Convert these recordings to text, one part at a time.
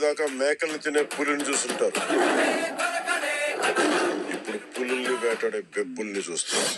దాకా మేకల్ని తినే పులిని చూస్తుంటారు. ఇప్పుడు పులుల్ని వేటాడే బెబ్బుల్ని చూస్తారు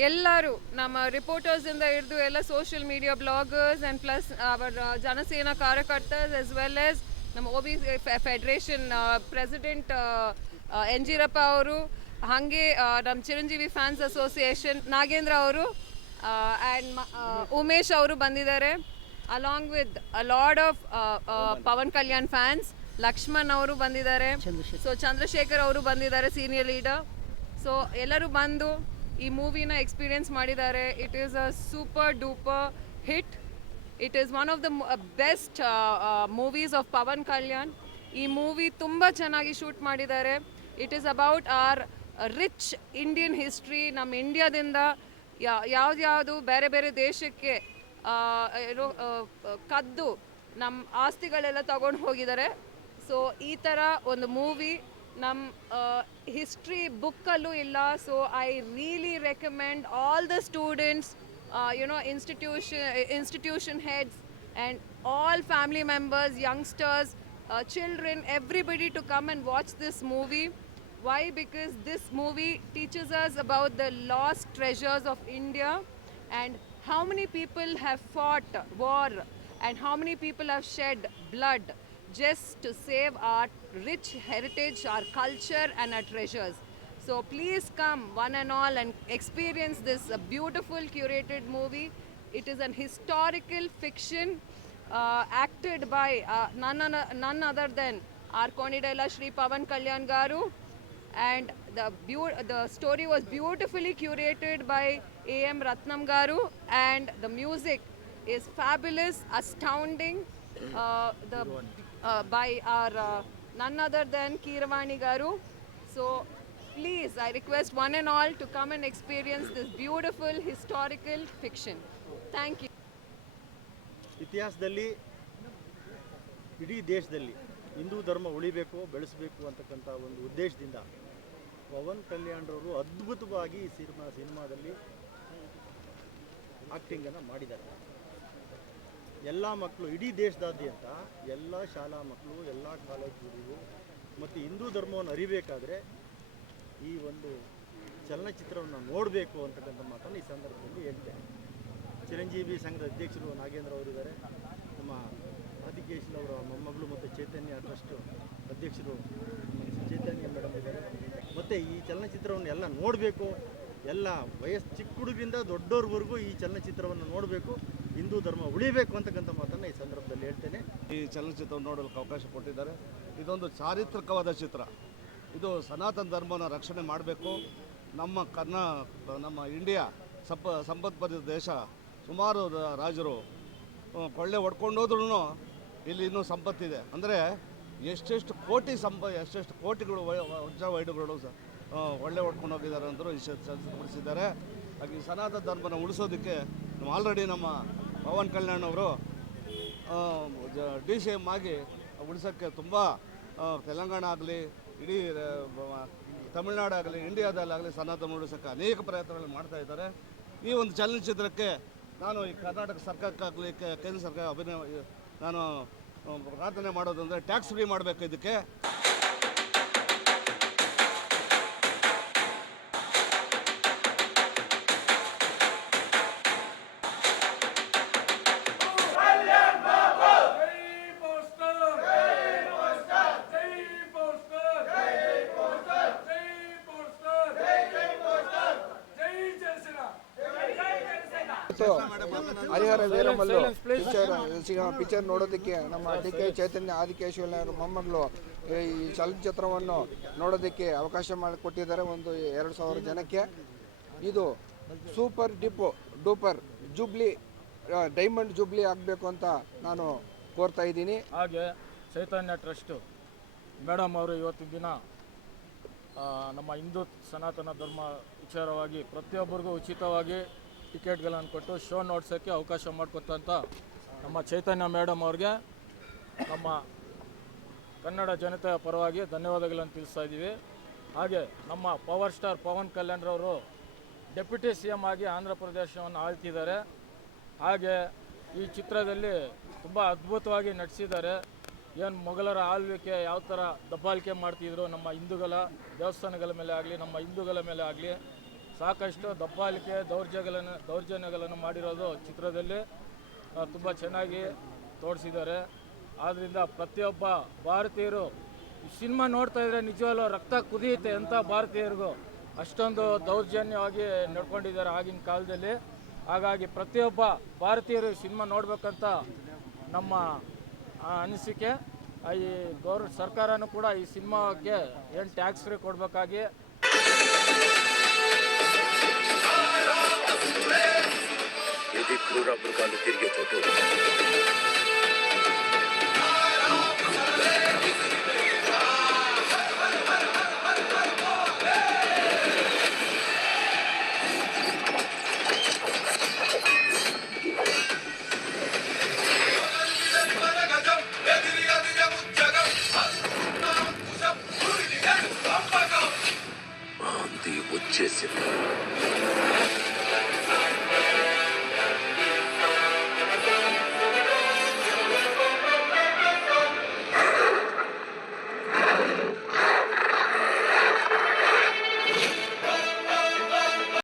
ಎಲ್ಲರೂ ನಮ್ಮ ರಿಪೋರ್ಟರ್ಸ್ ಇಂದ ಹಿಡಿದು ಎಲ್ಲ social media bloggers and plus ಅವರ ಜನಸೇನಾ ಕಾರ್ಯಕರ್ತರ್ಸ್ ಎಸ್ ವೆಲ್ ಎಸ್ ನಮ್ಮ O B federation president N Jeerappa ಅವರು ಹಾಗೆ ನಮ್ಮ ಚಿರಂಜೀವಿ ಫ್ಯಾನ್ಸ್ ಅಸೋಸಿಯೇಷನ್ ನಾಗೇಂದ್ರ ಅವರು ಆ್ಯಂಡ್ ಉಮೇಶ್ ಅವರು ಬಂದಿದ್ದಾರೆ along with a lot of Pawan Kalyan fans Lakshman ಅವರು ಬಂದಿದ್ದಾರೆ ಸೊ ಚಂದ್ರಶೇಖರ್ ಅವರು ಬಂದಿದ್ದಾರೆ ಸೀನಿಯರ್ ಲೀಡರ್ ಸೊ ಎಲ್ಲರೂ ಬಂದು ಈ ಮೂವಿನ ಎಕ್ಸ್ಪೀರಿಯನ್ಸ್ ಮಾಡಿದ್ದಾರೆ. It is a super duper hit it is one of the best movies of Pawan Kalyan ಈ ಮೂವಿ ತುಂಬ ಚೆನ್ನಾಗಿ ಶೂಟ್ ಮಾಡಿದ್ದಾರೆ. It is about our rich Indian history ನಮ್ಮ ಇಂಡಿಯಾದಿಂದ ಯಾವ್ದ್ಯಾವುದು ಬೇರೆ ಬೇರೆ ದೇಶಕ್ಕೆ ಏನು ಕದ್ದು ನಮ್ಮ ಆಸ್ತಿಗಳೆಲ್ಲ ತಗೊಂಡು ಹೋಗಿದ್ದಾರೆ. ಸೊ ಈ ಥರ ಒಂದು ಮೂವಿ ನಮ್ಮ ಹಿಸ್ಟ್ರಿ ಬುಕ್ಕಲ್ಲೂ ಇಲ್ಲ so I really recommend all the students you know institution institution heads and all family members youngsters children, everybody to come and watch this movie. Why? Because this movie teaches us about the lost treasures of India and how many people have fought war and how many people have shed blood just to save our rich heritage, our culture, and our treasures. So please come, one and all, and experience this uh, beautiful curated movie. It is an historical fiction uh, acted by uh, none, none other than our Konidela Shri Pavan Kalyan Garu. And the, the story was beautifully curated by A.M. Ratnam Garu. And the music is fabulous, astounding. Uh, the, by our uh, none other than Kiravani Garu. So please, I request one and all to come and experience this beautiful historical fiction. Thank you. ಇತಿಹಾಸದಲ್ಲಿ ಇಡೀ ದೇಶದಲ್ಲಿ ಹಿಂದೂ ಧರ್ಮ ಉಳಿಬೇಕು ಬೆಳೆಸಬೇಕು ಅಂತಕ್ಕಂಥ ಒಂದು ಉದ್ದೇಶದಿಂದ ಪವನ್ ಕಲ್ಯಾಣ್ರವರು ಅದ್ಭುತವಾಗಿ ಈ ಸಿನಿಮಾ ಸಿನಿಮಾದಲ್ಲಿ ಆ್ಯಕ್ಟಿಂಗನ್ನು ಮಾಡಿದ್ದಾರೆ ಎಲ್ಲ ಮಕ್ಕಳು ಇಡೀ ದೇಶದಾದ್ಯಂತ ಎಲ್ಲ ಶಾಲಾ ಮಕ್ಕಳು ಎಲ್ಲ ಕಾಲೇಜ್ ಹುಡುಗರು ಮತ್ತು ಹಿಂದೂ ಧರ್ಮವನ್ನು ಅರಿಬೇಕಾದ್ರೆ ಈ ಒಂದು ಚಲನಚಿತ್ರವನ್ನು ನೋಡಬೇಕು ಅಂತಕ್ಕಂಥ ಮಾತನ್ನು ಈ ಸಂದರ್ಭದಲ್ಲಿ ಹೇಳ್ತೇನೆ. ಚಿರಂಜೀವಿ ಸಂಘದ ಅಧ್ಯಕ್ಷರು ನಾಗೇಂದ್ರ ಅವರಿದ್ದಾರೆ ನಮ್ಮ ಆದಿಕೇಶನ್ ಅವರ ಮೊಮ್ಮಗಳು ಮತ್ತು ಚೈತನ್ಯ ಟ್ರಸ್ಟ್ ಅಧ್ಯಕ್ಷರು ಚೈತನ್ಯ ಮೇಡಮ್ ಇದ್ದಾರೆ ಮತ್ತು ಈ ಚಲನಚಿತ್ರವನ್ನು ಎಲ್ಲ ನೋಡಬೇಕು. ಎಲ್ಲ ವಯಸ್ಸು ಚಿಕ್ಕ ಹುಡುಗರಿಂದ ದೊಡ್ಡವ್ರವರೆಗೂ ಈ ಚಲನಚಿತ್ರವನ್ನು ನೋಡಬೇಕು. ಹಿಂದೂ ಧರ್ಮ ಉಳಿಬೇಕು ಅಂತಕ್ಕಂಥ ಮಾತನ್ನು ಈ ಸಂದರ್ಭದಲ್ಲಿ ಹೇಳ್ತೇನೆ. ಈ ಚಲನಚಿತ್ರವನ್ನು ನೋಡಲು ಅವಕಾಶ ಕೊಟ್ಟಿದ್ದಾರೆ. ಇದೊಂದು ಚಾರಿತ್ರಿಕವಾದ ಚಿತ್ರ. ಇದು ಸನಾತನ ಧರ್ಮನ ರಕ್ಷಣೆ ಮಾಡಬೇಕು. ನಮ್ಮ ಕರ್ನಾ, ನಮ್ಮ ಇಂಡಿಯಾ ಸಪ ಸಂಪತ್ಪದ ದೇಶ, ಸುಮಾರು ರಾಜರು ಕೊಳ್ಳೆ ಹೊಡ್ಕೊಂಡು ಹೋದ್ರೂ ಇಲ್ಲಿ ಇನ್ನೂ ಸಂಪತ್ತಿದೆ. ಅಂದರೆ ಎಷ್ಟೆಷ್ಟು ಕೋಟಿ ಸಂಪ, ಎಷ್ಟೆಷ್ಟು ಕೋಟಿಗಳು ವಜ್ರ ವೈಡುಗಳು ಒಳ್ಳೆ ಹೊಡ್ಕೊಂಡು ಹೋಗಿದ್ದಾರೆ ಅಂದರು ಚರ್ಚಿಸಿದ್ದಾರೆ ಹಾಗೆ ಸನಾತನ ಧರ್ಮನ ಉಳಿಸೋದಕ್ಕೆ ಆಲ್ರೆಡಿ ನಮ್ಮ ಪವನ್ ಕಲ್ಯಾಣ್ ಅವರು ಡಿ ಸಿ ಎಂ ಆಗಿ ಉಳಿಸೋಕ್ಕೆ ತುಂಬ ತೆಲಂಗಾಣ ಆಗಲಿ, ಇಡೀ ತಮಿಳ್ನಾಡಾಗಲಿ ಇಂಡಿಯಾದಲ್ಲಾಗಲಿ ಸನಾತನ ಉಳಿಸೋಕ್ಕೆ ಅನೇಕ ಪ್ರಯತ್ನಗಳನ್ನು ಮಾಡ್ತಾ ಇದ್ದಾರೆ. ಈ ಒಂದು ಚಲನಚಿತ್ರಕ್ಕೆ ನಾನು ಈ ಕರ್ನಾಟಕ ಸರ್ಕಾರಕ್ಕಾಗಲಿ ಕೇಂದ್ರ ಸರ್ಕಾರ ಅಭಿನಯ, ನಾನು ಪ್ರಾರ್ಥನೆ ಮಾಡೋದಂದರೆ ಟ್ಯಾಕ್ಸ್ ಫ್ರೀ ಮಾಡಬೇಕು ಇದಕ್ಕೆ. ಹರಿಹರ ವೀರಮಲ್ಲು ಪಿಕ್ಚರ್ ಪಿಕ್ಚರ್ ನೋಡೋದಕ್ಕೆ ನಮ್ಮ ಡಿ ಕೆ ಚೈತನ್ಯ ಆದಿಕೇಶ್ವರ ಮೊಮ್ಮಗಳು, ಈ ಚಲನಚಿತ್ರವನ್ನು ನೋಡೋದಕ್ಕೆ ಅವಕಾಶ ಮಾಡಿಕೊಟ್ಟಿದ್ದಾರೆ ಒಂದು ಎರಡು ಸಾವಿರ ಜನಕ್ಕೆ. ಇದು super depot, duper jubilee diamond jubilee ಆಗಬೇಕು ಅಂತ ನಾನು ಕೋರ್ತಾ ಇದ್ದೀನಿ. ಹಾಗೆ ಚೈತನ್ಯ ಟ್ರಸ್ಟು, ಮೇಡಮ್ ಅವರು ಇವತ್ತಿನ ದಿನ ನಮ್ಮ ಹಿಂದೂ ಸನಾತನ ಧರ್ಮ ವಿಚಾರವಾಗಿ ಪ್ರತಿಯೊಬ್ಬರಿಗೂ ಉಚಿತವಾಗಿ ಟಿಕೆಟ್ಗಳನ್ನು ಕೊಟ್ಟು ಶೋ ನೋಡ್ಸೋಕ್ಕೆ ಅವಕಾಶ ಮಾಡಿಕೊಟ್ಟಂಥ ನಮ್ಮ ಚೈತನ್ಯ ಮೇಡಮ್ ಅವ್ರಿಗೆ ನಮ್ಮ ಕನ್ನಡ ಜನತೆಯ ಪರವಾಗಿ ಧನ್ಯವಾದಗಳನ್ನು ತಿಳಿಸ್ತಾ ಇದ್ದೀವಿ. ಹಾಗೆ ನಮ್ಮ ಪವರ್ ಸ್ಟಾರ್ ಪವನ್ ಕಲ್ಯಾಣ್ರವರು ಡೆಪ್ಯೂಟಿ ಸಿ ಎಂ ಆಗಿ ಆಂಧ್ರ ಪ್ರದೇಶವನ್ನು ಆಳ್ತಿದ್ದಾರೆ. ಹಾಗೆ ಈ ಚಿತ್ರದಲ್ಲಿ ತುಂಬ ಅದ್ಭುತವಾಗಿ ನಟಿಸಿದ್ದಾರೆ. ಏನು ಮೊಘಲರ ಆಳ್ವಿಕೆ ಯಾವ ಥರ ದಬ್ಬಾಳಿಕೆ ಮಾಡ್ತಿದ್ರು ನಮ್ಮ ಹಿಂದೂಗಳ ದೇವಸ್ಥಾನಗಳ ಮೇಲೆ ಆಗಲಿ, ನಮ್ಮ ಹಿಂದೂಗಳ ಮೇಲೆ ಆಗಲಿ ಸಾಕಷ್ಟು ದಬ್ಬಾಳಿಕೆ ದೌರ್ಜನ್ಯಗಳನ್ನು ದೌರ್ಜನ್ಯಗಳನ್ನು ಮಾಡಿರೋದು ಚಿತ್ರದಲ್ಲಿ ತುಂಬ ಚೆನ್ನಾಗಿ ತೋರಿಸಿದ್ದಾರೆ. ಆದ್ದರಿಂದ ಪ್ರತಿಯೊಬ್ಬ ಭಾರತೀಯರು ಸಿನಿಮಾ ನೋಡ್ತಾ ಇದ್ರೆ ನಿಜವಾಗ್ಲೂ ರಕ್ತ ಕುದಿಯುತ್ತೆ ಅಂತ ಭಾರತೀಯರಿಗೂ ಅಷ್ಟೊಂದು ದೌರ್ಜನ್ಯವಾಗಿ ನಡ್ಕೊಂಡಿದ್ದಾರೆ ಆಗಿನ ಕಾಲದಲ್ಲಿ. ಹಾಗಾಗಿ ಪ್ರತಿಯೊಬ್ಬ ಭಾರತೀಯರು ಸಿನಿಮಾ ನೋಡ್ಬೇಕಂತ ನಮ್ಮ ಅನಿಸಿಕೆ. ಈ ಗೌರ್ ಸರ್ಕಾರನೂ ಕೂಡ ಈ ಸಿನಿಮಾಕ್ಕೆ ಏನು ಟ್ಯಾಕ್ಸ್ ಫ್ರೀ ಕೊಡಬೇಕಾಗಿ ఇది క్రూర మృగాలు తిరిగే చోటు వచ్చేసింది